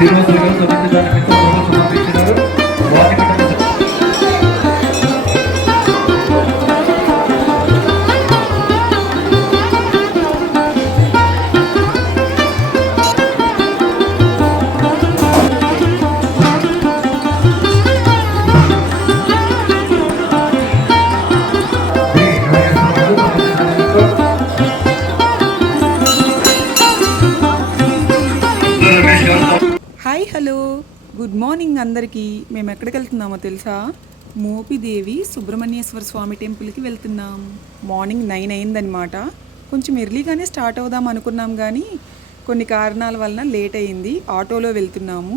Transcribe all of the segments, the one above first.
들어서 들어서 들어서 들어서 morning అందరికీ మేము ఎక్కడికి వెళ్తున్నామో తెలుసా? మోపిదేవి సుబ్రహ్మణ్యేశ్వర స్వామి టెంపుల్కి వెళ్తున్నాం. మార్నింగ్ నైన్ అయిందనమాట కొంచెం ఎర్లీగానే స్టార్ట్ అవుదాం అనుకున్నాం కానీ కొన్ని కారణాల వలన లేట్ అయింది. ఆటోలో వెళ్తున్నాము.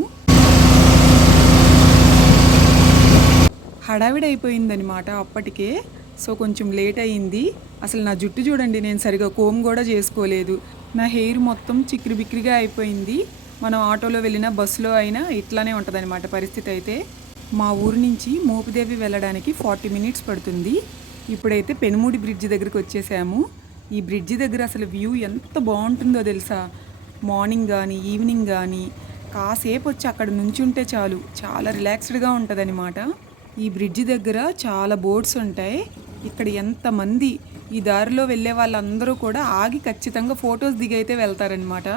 హడావిడి అయిపోయిందనమాట అప్పటికే. సో కొంచెం లేట్ అయింది. అసలు నా జుట్టు చూడండి నేను సరిగా కోమ్ కూడా చేసుకోలేదు. నా హెయిర్ మొత్తం చిక్కిరి బిక్కిరిగా అయిపోయింది. మనం ఆటోలో వెళ్ళినా బస్సులో అయినా ఇట్లానే ఉంటుందన్నమాట పరిస్థితి అయితే. మా ఊరు నుంచి మోపిదేవి వెళ్ళడానికి ఫార్టీ మినిట్స్ పడుతుంది. ఇప్పుడైతే పెనుమూడి బ్రిడ్జ్ దగ్గరికి వచ్చేసాము. ఈ బ్రిడ్జి దగ్గర అసలు వ్యూ ఎంత బాగుంటుందో తెలుసా? మార్నింగ్ కానీ ఈవినింగ్ కానీ కాసేపు వచ్చి అక్కడ నుంచుంటే చాలు. చాలా రిలాక్స్డ్గా ఉంటుందన్నమాట. ఈ బ్రిడ్జి దగ్గర చాలా బోట్స్ ఉంటాయి. ఇక్కడ ఎంతమంది ఈ దారిలో వెళ్ళే వాళ్ళందరూ కూడా ఆగి ఖచ్చితంగా ఫొటోస్ దిగైతే వెళ్తారనమాట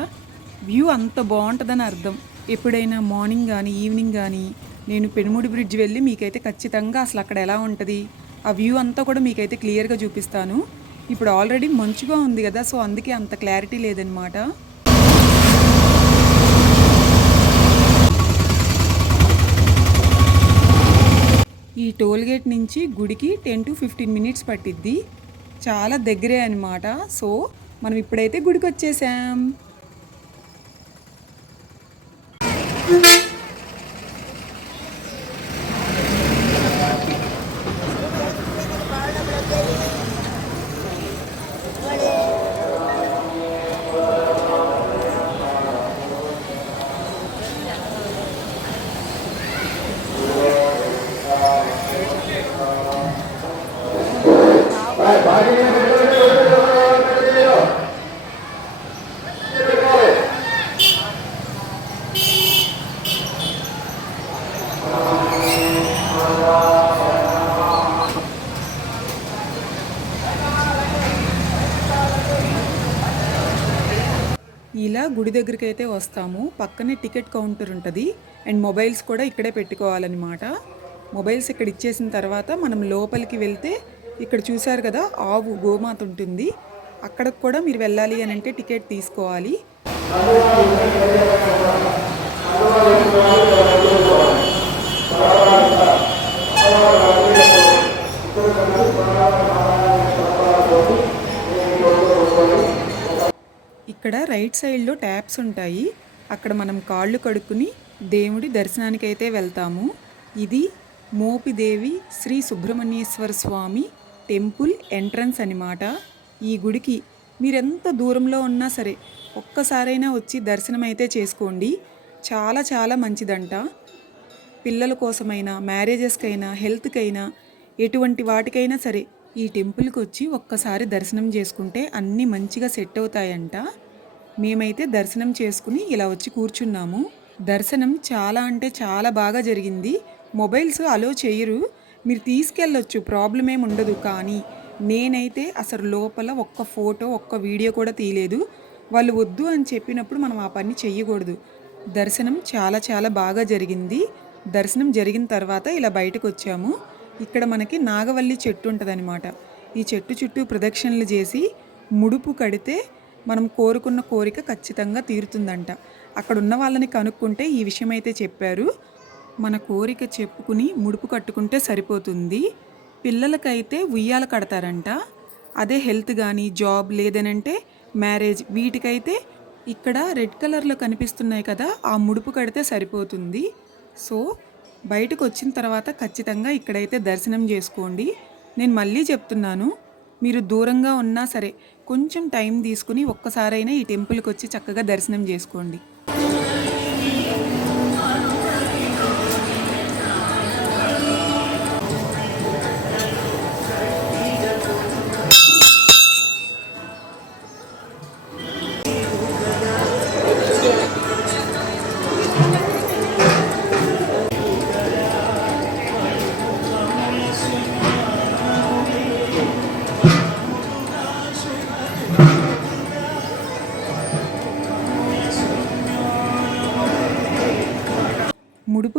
వ్యూ అంత బాగుంటుందని అర్థం. ఎప్పుడైనా మార్నింగ్ కానీ ఈవినింగ్ కానీ నేను పెనుముడి బ్రిడ్జ్ వెళ్ళి మీకైతే ఖచ్చితంగా అసలు అక్కడ ఎలా ఉంటుంది? ఆ వ్యూ అంతా కూడా మీకైతే క్లియర్గా చూపిస్తాను. ఇప్పుడు ఆల్రెడీ మంచుగా ఉంది కదా సో అందుకే అంత క్లారిటీ లేదనమాట ఈ టోల్ గేట్ నుంచి గుడికి టెన్ టు ఫిఫ్టీన్ మినిట్స్ పట్టిద్ది. చాలా దగ్గరే అనమాట సో మనం ఇప్పుడైతే గుడికి వచ్చేసాం ఇలా గుడి దగ్గరికి అయితే వస్తాము. పక్కనే టికెట్ కౌంటర్ ఉంటుంది. అండ్ మొబైల్స్ కూడా ఇక్కడే పెట్టుకోవాలన్నమాట. మొబైల్స్ ఇక్కడ ఇచ్చేసిన తర్వాత మనం లోపలికి వెళ్తే ఇక్కడ చూశారు కదా ఆవు గోమాత ఉంటుంది. అక్కడికి కూడా మీరు వెళ్ళాలి అని అంటే టికెట్ తీసుకోవాలి. ఇక్కడ ఇక్కడ రైట్ సైడ్లో ట్యాప్స్ ఉంటాయి. అక్కడ మనం కాళ్ళు కడుక్కుని దేవుడి దర్శనానికి అయితే వెళ్తాము. ఇది మోపిదేవి శ్రీ సుబ్రహ్మణ్యేశ్వర స్వామి టెంపుల్ ఎంట్రన్స్ అన్నమాట. ఈ గుడికి మీరెంత దూరంలో ఉన్నా సరే ఒక్కసారైనా వచ్చి దర్శనం అయితే చేసుకోండి. చాలా చాలా మంచిదంట. పిల్లల కోసమైనా మ్యారేజెస్కైనా హెల్త్కైనా ఎటువంటి వాటికైనా సరే ఈ టెంపుల్కి వచ్చి ఒక్కసారి దర్శనం చేసుకుంటే అన్నీ మంచిగా సెట్ అవుతాయంట. మేమైతే దర్శనం చేసుకుని ఇలా వచ్చి కూర్చున్నాము. దర్శనం చాలా అంటే చాలా బాగా జరిగింది. మొబైల్స్ అలో చేయరు. మీరు తీసుకెళ్ళొచ్చు ప్రాబ్లం ఏమి ఉండదు. కానీ నేనైతే అసలు లోపల ఒక్క ఫోటో ఒక్క వీడియో కూడా తీయలేదు. వాళ్ళు వద్దు అని చెప్పినప్పుడు మనం ఆ పని చెయ్యకూడదు. దర్శనం చాలా చాలా బాగా జరిగింది. దర్శనం జరిగిన తర్వాత ఇలా బయటకు వచ్చాము. ఇక్కడ మనకి నాగవల్లి చెట్టు ఉంటుందన్నమాట. ఈ చెట్టు చుట్టూ ప్రదక్షిణలు చేసి ముడుపు కడితే మనం కోరుకున్న కోరిక ఖచ్చితంగా తీరుతుందంట. అక్కడ ఉన్న వాళ్ళని కనుక్కుంటే ఈ విషయం అయితే చెప్పారు. మన కోరిక చెప్పుకుని ముడుపు కట్టుకుంటే సరిపోతుంది. పిల్లలకైతే ఉయ్యాల కడతారంట. అదే హెల్త్ కానీ జాబ్ లేదనంటే మ్యారేజ్ వీటికైతే ఇక్కడ రెడ్ కలర్లో కనిపిస్తున్నాయి కదా ఆ ముడుపు కడితే సరిపోతుంది. సో బయటకు వచ్చిన తర్వాత ఖచ్చితంగా ఇక్కడైతే దర్శనం చేసుకోండి. నేను మళ్ళీ చెప్తున్నాను. మీరు దూరంగా ఉన్నా సరే కొంచెం టైం తీసుకుని ఒక్కసారైనా ఈ టెంపుల్కి వచ్చి చక్కగా దర్శనం చేసుకోండి.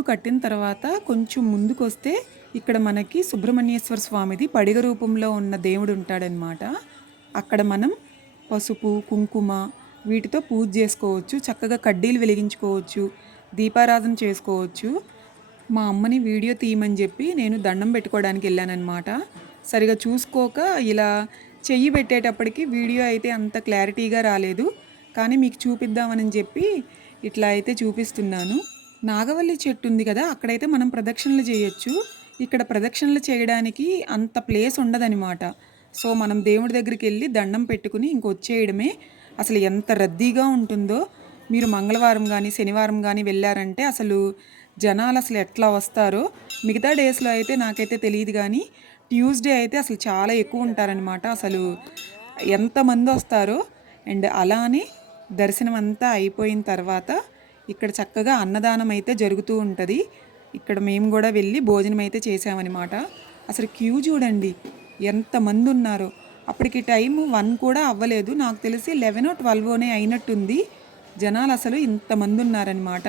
కట్టిన తర్వాత కొంచెం ముందుకు వస్తే ఇక్కడ మనకి సుబ్రహ్మణ్యేశ్వర స్వామిది పడిగ రూపంలో ఉన్న దేవుడు ఉంటాడనమాట అక్కడ మనం పసుపు కుంకుమ వీటితో పూజ చేసుకోవచ్చు చక్కగా కడ్డీలు వెలిగించుకోవచ్చు దీపారాధన చేసుకోవచ్చు. మా అమ్మని వీడియో తీయమని చెప్పి నేను దండం పెట్టుకోవడానికి వెళ్ళానన్నమాట. సరిగా చూసుకోక ఇలా చెయ్యి పెట్టేటప్పటికి వీడియో అయితే అంత క్లారిటీగా రాలేదు. కానీ మీకు చూపిద్దామని చెప్పి ఇట్లా అయితే చూపిస్తున్నాను. నాగవల్లి చెట్టు ఉంది కదా అక్కడైతే మనం ప్రదక్షిణలు చేయొచ్చు. ఇక్కడ ప్రదక్షిణలు చేయడానికి అంత ప్లేస్ ఉండదనమాట సో మనం దేవుడి దగ్గరికి వెళ్ళి దండం పెట్టుకుని ఇంకొచ్చేయడమే అసలు ఎంత రద్దీగా ఉంటుందో. మీరు మంగళవారం కానీ శనివారం కానీ వెళ్ళారంటే అసలు జనాలు అసలు ఎట్లా వస్తారో. మిగతా డేస్లో అయితే నాకైతే తెలియదు కానీ ట్యూస్డే అయితే అసలు చాలా ఎక్కువ ఉంటారనమాట అసలు ఎంతమంది వస్తారో. అండ్ అలానే దర్శనం అంతా అయిపోయిన తర్వాత ఇక్కడ చక్కగా అన్నదానం అయితే జరుగుతూ ఉంటుంది. ఇక్కడ మేము కూడా వెళ్ళి భోజనం అయితే చేసామన్నమాట అసలు క్యూ చూడండి ఎంతమంది ఉన్నారో అప్పటికి టైం వన్ కూడా అవ్వలేదు. నాకు తెలిసి లెవెన్ ట్వెల్వ్నే అయినట్టుంది. జనాలు అసలు ఇంతమంది ఉన్నారనమాట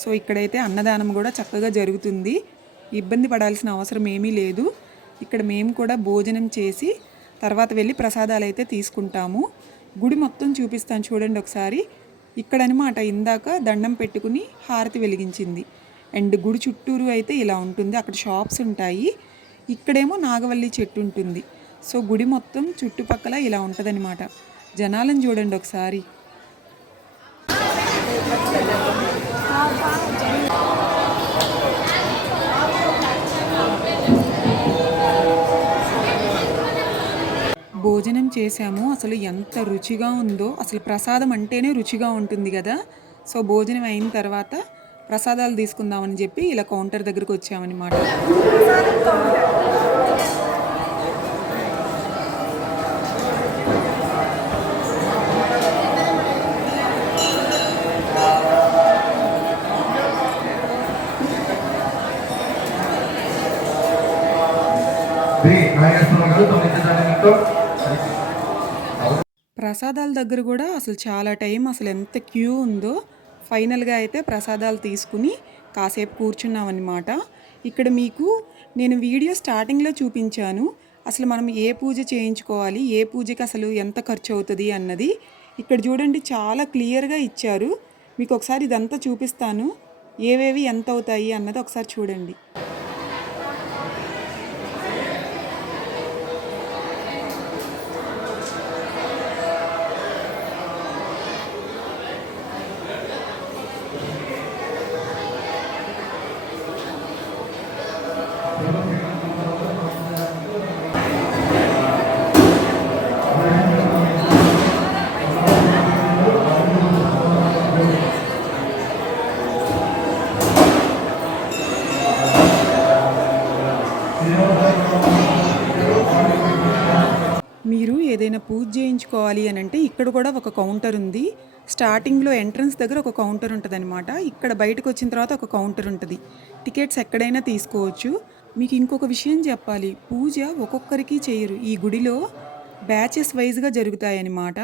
సో ఇక్కడైతే అన్నదానం కూడా చక్కగా జరుగుతుంది. ఇబ్బంది పడాల్సిన అవసరం ఏమీ లేదు. ఇక్కడ మేము కూడా భోజనం చేసి తర్వాత వెళ్ళి ప్రసాదాలు అయితే తీసుకుంటాము. గుడి మొత్తం చూపిస్తాను చూడండి ఒకసారి. ఇక్కడ అనమాట ఇందాక దండం పెట్టుకుని హారతి వెలిగించింది. అండ్ గుడి చుట్టూరు అయితే ఇలా ఉంటుంది. అక్కడ షాప్స్ ఉంటాయి. ఇక్కడేమో నాగవల్లి చెట్టు ఉంటుంది. సో గుడి మొత్తం చుట్టుపక్కల ఇలా ఉంటుందన్నమాట. జనాలను చూడండి ఒకసారి. భోజనం చేశాము. అసలు ఎంత రుచిగా ఉందో అసలు ప్రసాదం అంటేనే రుచిగా ఉంటుంది కదా. సో భోజనం అయిన తర్వాత ప్రసాదాలు తీసుకుందామని చెప్పి ఇలా కౌంటర్ దగ్గరకు వచ్చామన్నమాట. ప్రసాదాల దగ్గర కూడా అసలు చాలా టైం అసలు ఎంత క్యూ ఉందో ఫైనల్గా అయితే ప్రసాదాలు తీసుకుని కాసేపు కూర్చున్నామన్నమాట. ఇక్కడ మీకు నేను వీడియో స్టార్టింగ్లో చూపించాను. అసలు మనం ఏ పూజ చేయించుకోవాలి? ఏ పూజకి అసలు ఎంత ఖర్చు అవుతుంది అన్నది ఇక్కడ చూడండి చాలా క్లియర్గా ఇచ్చారు. మీకు ఒకసారి ఇదంతా చూపిస్తాను. ఏవేవి ఎంత అవుతాయి అన్నది ఒకసారి చూడండి. ఏదైనా పూజ చేయించుకోవాలి అని అంటే ఇక్కడ కూడా ఒక కౌంటర్ ఉంది. స్టార్టింగ్లో ఎంట్రన్స్ దగ్గర ఒక కౌంటర్ ఉంటుంది అనమాట ఇక్కడ బయటకు వచ్చిన తర్వాత ఒక కౌంటర్ ఉంటుంది. టికెట్స్ ఎక్కడైనా తీసుకోవచ్చు. మీకు ఇంకొక విషయం చెప్పాలి. పూజ ఒక్కొక్కరికి చేయరు. ఈ గుడిలో బ్యాచెస్ వైజ్గా జరుగుతాయన్నమాట.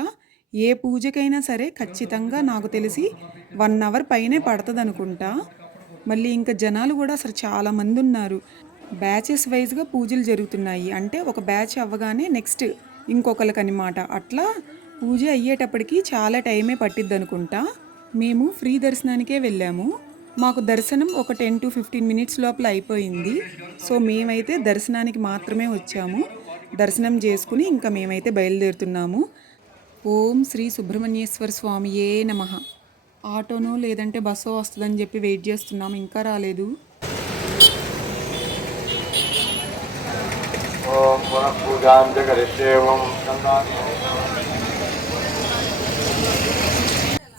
ఏ పూజకైనా సరే ఖచ్చితంగా నాకు తెలిసి వన్ అవర్ పైనే పడుతుంది అనుకుంటా మళ్ళీ ఇంకా జనాలు కూడా అసలు చాలామంది ఉన్నారు. బ్యాచెస్ వైజ్గా పూజలు జరుగుతున్నాయి. అంటే ఒక బ్యాచ్ అవ్వగానే నెక్స్ట్ ఇంకొకరికి అనమాట అట్లా పూజ అయ్యేటప్పటికి చాలా టైమే పట్టిద్ది అనుకుంటా. మేము ఫ్రీ దర్శనానికే వెళ్ళాము. మాకు దర్శనం ఒక టెన్ టు ఫిఫ్టీన్ మినిట్స్ లోపల అయిపోయింది. సో మేమైతే దర్శనానికి మాత్రమే వచ్చాము. దర్శనం చేసుకుని ఇంకా మేమైతే బయలుదేరుతున్నాము. ఓం శ్రీ సుబ్రహ్మణ్యేశ్వర స్వామియే నమ. ఆటోనో లేదంటే బస్సో వస్తుందని చెప్పి వెయిట్ చేస్తున్నాము. ఇంకా రాలేదు. ఓం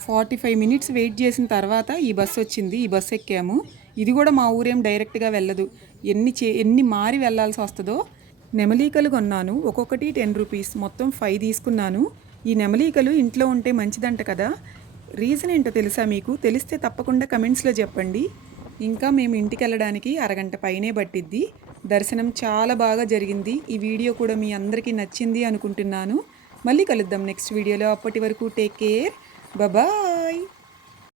ఫార్టీ ఫైవ్ మినిట్స్ వెయిట్ చేసిన తర్వాత ఈ బస్సు వచ్చింది ఈ బస్సు ఎక్కాము. ఇది కూడా మా ఊరేం డైరెక్ట్గా వెళ్ళదు. ఎన్ని చే ఎన్ని మారి వెళ్ళాల్సి వస్తుందో నెమలీకలు కొన్నాను. ఒక్కొక్కటి టెన్ రూపీస్. మొత్తం ఫైవ్ తీసుకున్నాను. ఈ నెమలీకలు ఇంట్లో ఉంటే మంచిదంట కదా. రీజన్ ఏంటో తెలుసా మీకు? తెలిస్తే తప్పకుండా కమెంట్స్లో చెప్పండి. ఇంకా మేము ఇంటికి వెళ్ళడానికి అరగంట పైనే పట్టిద్ది. దర్శనం చాలా బాగా జరిగింది. ఈ వీడియో కూడా మీ అందరికీ నచ్చింది అనుకుంటున్నాను. మళ్ళీ కలుద్దాం నెక్స్ట్ వీడియోలో. అప్పటి వరకు టేక్ కేర్. బాయ్